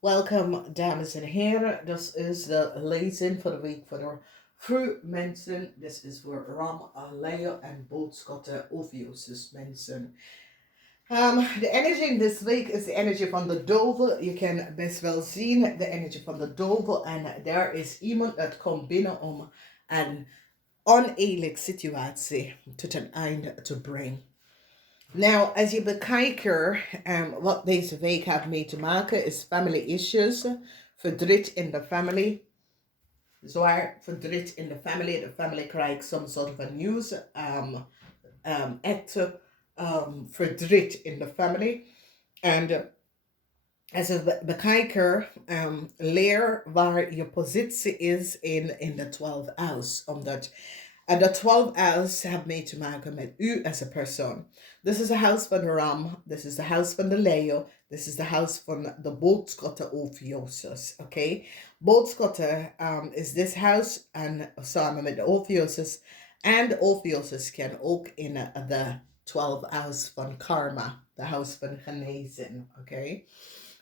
Welkom, dames en heren. Dit is de lezing voor de week voor de vroeg mensen. Dit is voor Ram, Leeuw en Boodschappen, Ophuichus mensen. The energy in this week is the energy van de duivel. Je kan best wel zien de energy van de duivel. En daar is iemand dat komt binnen om een oneerlijke situatie tot een einde te brengen. Nou, als je bekijkt wat deze week heeft mee te maken, is family issues, verdriet in de family, zwaar verdriet in de family. De family krijgt some sort of a news, echt verdriet in de family. En als we bekijken, leer waar je positie is in de 12 house, omdat de 12 house heeft mee te maken met u als een persoon. This is the house van de Ram. This is the house van de Leeuw. This is the house van de Boodschappen Ophuichus. Okay? Boodschappen is this house en samen met de Ophuichus. En de Ophuichus kan ook in de 12 house van karma. De house van genezing. Okay?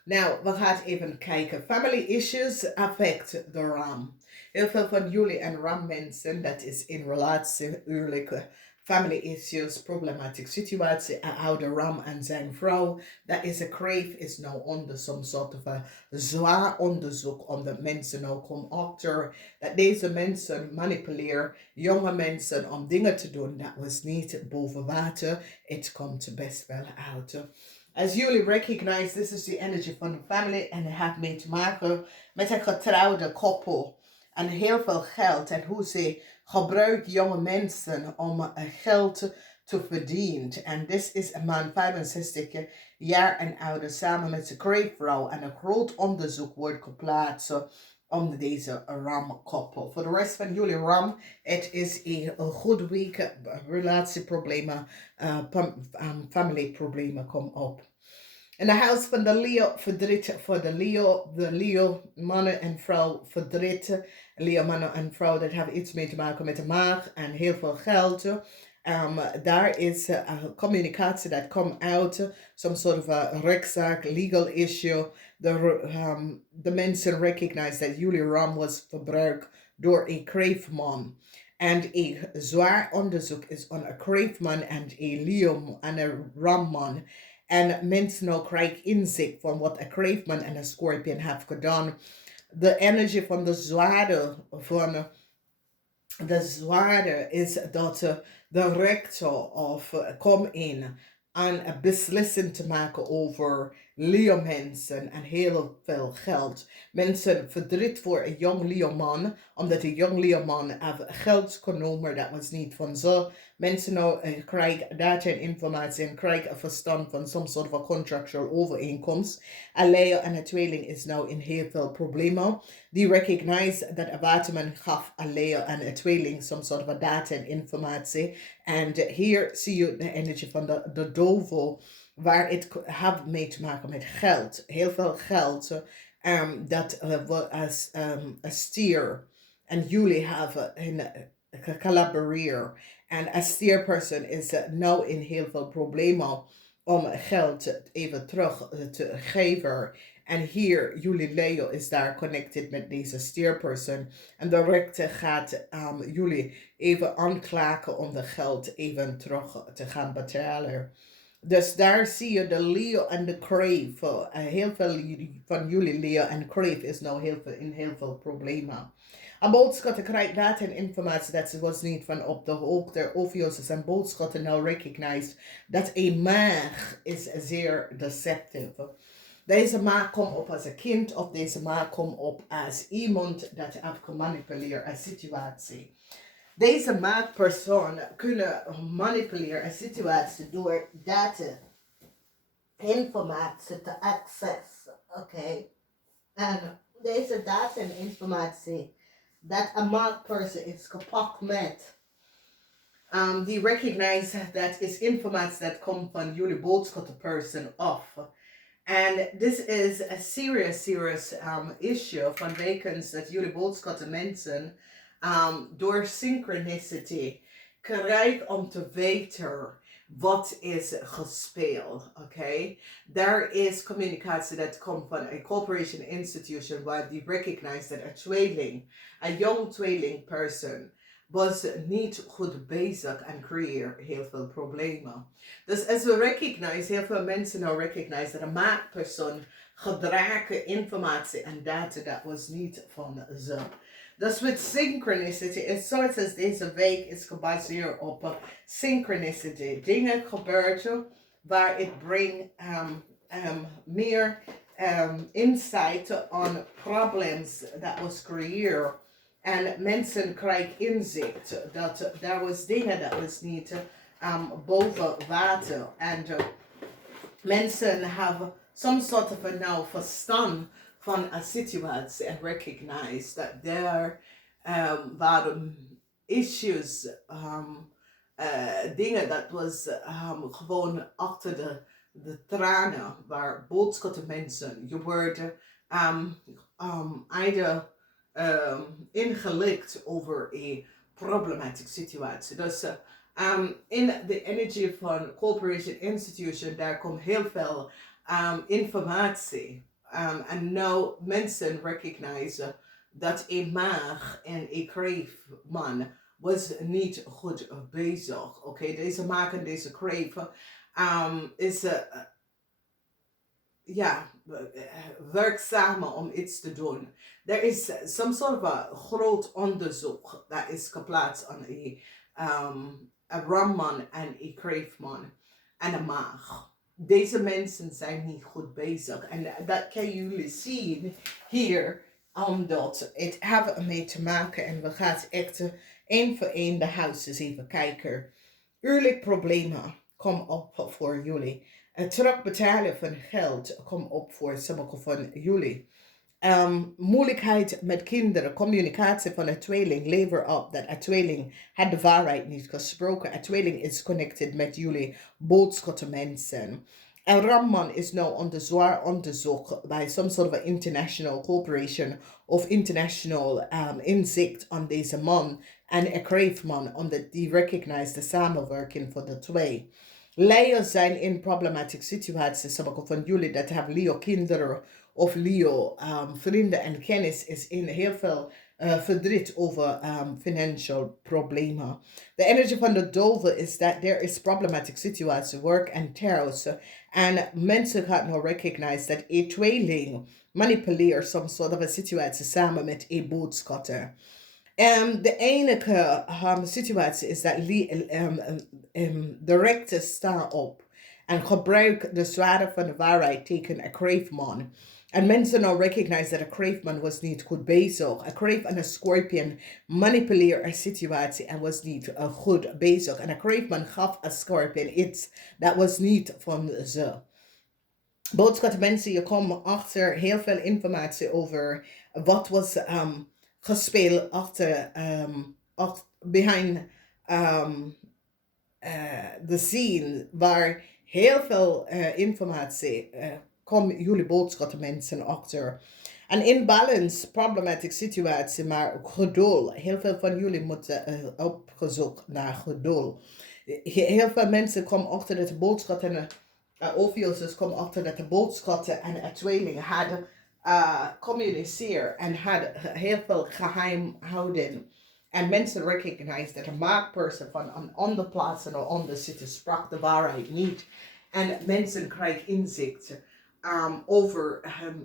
Nou, we gaan even kijken. Family issues affect de Ram. Heel veel van jullie en Ram mensen, dat is in relatie, huwelijke, family issues, problematic situatie, een oude Ram en zijn vrouw. Dat is een crave, is nou onder some sort of a zwaar onderzoek, omdat mensen nou komen achter dat deze mensen manipuleren jonge mensen om dingen te doen dat was niet boven water. Het komt best wel uit. As jullie recognize, this is the energy van de family en het heeft mee te maken met een getrouwde koppel en heel veel geld en hoe ze gebruikt jonge mensen om geld te verdienen. En dit is een man 65 jaar en ouder samen met zijn kreefvrouw en een groot onderzoek wordt geplaatst om deze Ram-koppel. Voor de rest van jullie Ram, het is een goede week, relatieproblemen, familieproblemen komen op. In de huis van de Leeuw, verdriet voor de Leeuw, mannen en vrouw, verdriet. Leeuw, mannen en vrouw, dat heeft iets mee te maken met de maag en heel veel geld. Daar is communicatie dat komt uit, some sort of a rechtszaak, legal issue. De mensen recognize dat jullie ram was verbruikt door een kreefman. En een zwaar onderzoek is aan een kreefman en een leeuw en een ramman. En mensen ook krijgen inzicht van wat een kreefman en een scorpion heeft gedaan. De energie van de zwaarder is dat de rechter of kom in aan beslissing te maken over leermensen en heel veel geld. Mensen verdriet voor een jong leerman, omdat een jong leerman heeft geld genomen dat was niet van ze. Mensen nou krijgen data en informatie en krijgen een verstand van some sort of a contractual overeenkomst. Een leer en een tweeling is nou in heel veel problemen. Die recognize dat een waterman gaf een leer en een tweeling some sort of a data en informatie. En hier zie je de energie van de duivel, waar het heeft mee te maken met geld. Heel veel geld dat we als een stier en jullie hebben gecollaboreerd. En een stierperson is nou in heel veel problemen om geld even terug te geven. En hier, jullie Leo is daar connected met deze stierperson. En de rechter gaat jullie even aanklagen om de geld even terug te gaan betalen. Dus daar zie je de Leo en de Crave. Heel veel van jullie Leo en Crave is nou in heel veel problemen. Een boodschappen krijgt data en informatie dat ze was niet van op de hoogte. Ophuichus en boodschappen nou recognized dat een maag is zeer deceptive. Deze maag komt op als een kind of deze maag komt op als iemand dat heeft gemanipuleerd een situatie. Deze maagpersoon kunnen manipuleren een situatie door data, informatie te accessen. Oké. En deze data en informatie dat een maagpersoon is gepakt met, die recognize dat is informatie dat komt van jullie boodschappenperson af. And this is a serious issue vanwege dat jullie boodschappen mensen door synchronicity krijgen om te weten wat is gespeeld, oké? There is communicatie dat komt van een corporation institution waar die recognize dat a young tweeling person, was niet goed bezig en creëert heel veel problemen. Dus als we recognize, heel veel mensen nou recognize dat een maakpersoon gedragen informatie en data dat was niet van ze. Dus met synchronicity is zoals deze week is gebaseerd op synchronicity. Dingen gebeuren waar het brengt meer insight on problems dat was creëerd. En mensen krijgen inzicht dat daar was dingen dat was niet boven water. En mensen hebben some sort of a verstand van een situatie en recognize that there waren issues, dingen dat was gewoon achter de tranen, waar boodschappen mensen, je wordt either ingelicht over een problematische situatie. Dus in de energie van Corporation Institution, daar komt heel veel informatie. En nou mensen recognize dat een maag en een kreefman was niet goed bezig. Oké, deze maag en deze kreef is werk samen om iets te doen. Er is some sort of a groot onderzoek dat is geplaatst aan een ramman en een kreefman en een maag. Deze mensen zijn niet goed bezig. En dat kan jullie zien hier, omdat het heeft ermee te maken. En we gaan echt één voor één de huizen even kijken. Eerlijk problemen komen op voor jullie. Het terugbetalen van geld komt op voor sommigen van jullie. Moeilijkheid met kinderen, communicatie van een tweeling levert op dat een tweeling had de waarheid niet gesproken. Een tweeling is connected met jullie boodschappenmensen. Een ramman is nou onder zwaar onderzoek bij some sort of international corporation of international inzicht aan deze man en een kreefman, omdat die recognize de samenwerking van de twee. Leeuw zijn in problematische situaties. Sommige van jullie dat hebben Leeuw kinderen of Leeuw vrienden en kennis is in heel veel verdriet over financial problemen. De energie van de dove is dat there is problematic situatie, work and chaos. En mensen gaan nou recognize dat een tweeling manipuleert some sort of a situatie samen met een boodschatter. De enige situatie is dat de rechter staat op en gebruikt de zwaarde van de waarheid tegen een kreefman. En mensen nou recognize dat een kreefman was niet goed bezig. Een kreef en een scorpion manipuleert een situatie en was niet goed bezig. En een kreefman gaf een scorpion iets dat was niet van ze. Boodschappen mensen, je komt achter heel veel informatie over wat was gespeeld achter, behind the scene, waar heel veel informatie komen jullie boodschappen mensen achter. Een imbalance, problematic situatie, maar geduld. Heel veel van jullie moeten opgezocht naar geduld. Heel veel mensen komen achter dat de boodschappen, Ophuichus komt achter dat de boodschappen en een tweeling hadden communiceren en had heel veel geheimhouding. En mensen recognize dat een maakpersoon van een andere plaats en een andere city sprak de waarheid niet. En mensen krijgen inzicht over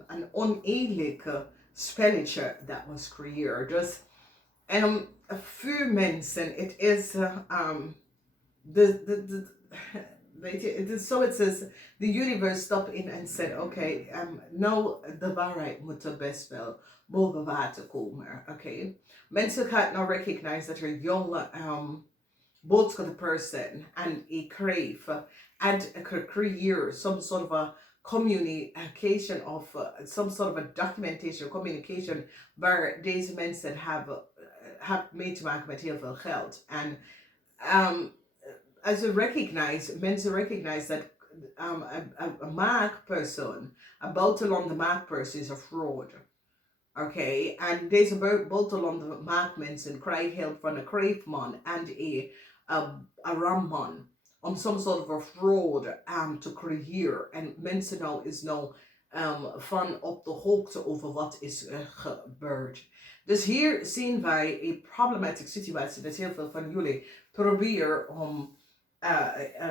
een oneerlijke spelletje dat was gecreëerd. Dus voor mensen, het is weet je, het is zoiets als de universe stopt in en zegt, oké, nou de waarheid moet er best wel boven water komen, oké. Mensen gaan nou recognize dat er jonge boodschap person en ik kreeg and create some sort of a communication of some sort of a documentation communication waar deze mensen hebben mee te maken met heel veel geld. En as we recognize, mensen recognize that a maakpersoon, a buitenlandse maakpersoon is a fraud. Okay, en deze buitenlandse maakmensen krijgen hulp van een kreefman en een ramman some sort of a fraud te creëren. En mensen nou is nou van op de hoogte over wat is gebeurd. Dus hier zien wij een problematic situatie dat heel veel van jullie proberen om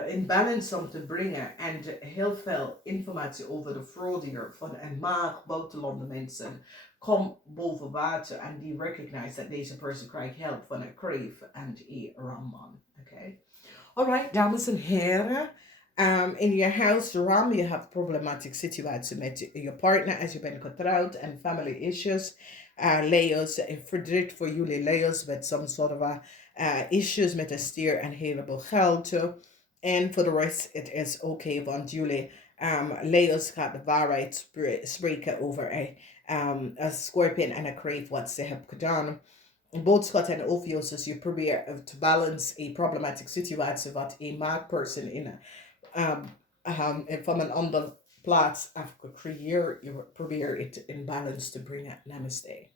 in balance om te brengen en heel veel informatie over de fraud hier van een maag buitenlandse mensen komt boven water en die recognize dat deze persoon krijgt hulp van een crave en een ramman. Oké. Alright, dames en heren. In je huis, Ram, je hebt problematische situatie met je partner als je bent getrouwd en family issues. Leeuws, verdriet voor jullie Leeuws met some sort of issues met de stier en heleboel geld. En voor de rest, het is oké, want jullie Leeuws gaat de waarheid spreken over een scorpion en een crave wat ze hebben gedaan. Boodschappen en Ophuichus, dus je probeert te balance een problematic situatie wat een maakperson in van een andere plaats heeft gecreëerd. Je probeert het in balance te brengen. Namaste.